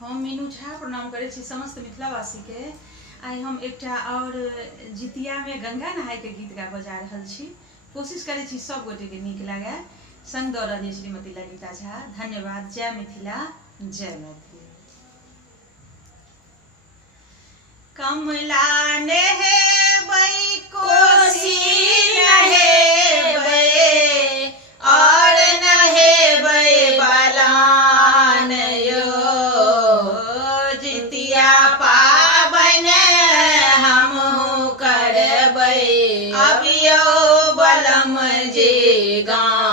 हम मीनू झा प्रणाम करे छी समस्त मिथिलावासी के। आई हम एकटा और जितिया में गंगा नहाय के गीत गा बजा रहल छी। कोशिश करे छी सब गोटे के नीक लागे। संग दऽ रहल श्रीमती ललिता झा। धन्यवाद। जय मिथिला, जय मैथिली। कमला नेहेबै कोसी नेहेबै और नेहेबै बलान यो, जितिया पाबन हमहु करबै। अबियो बलम जे गाँव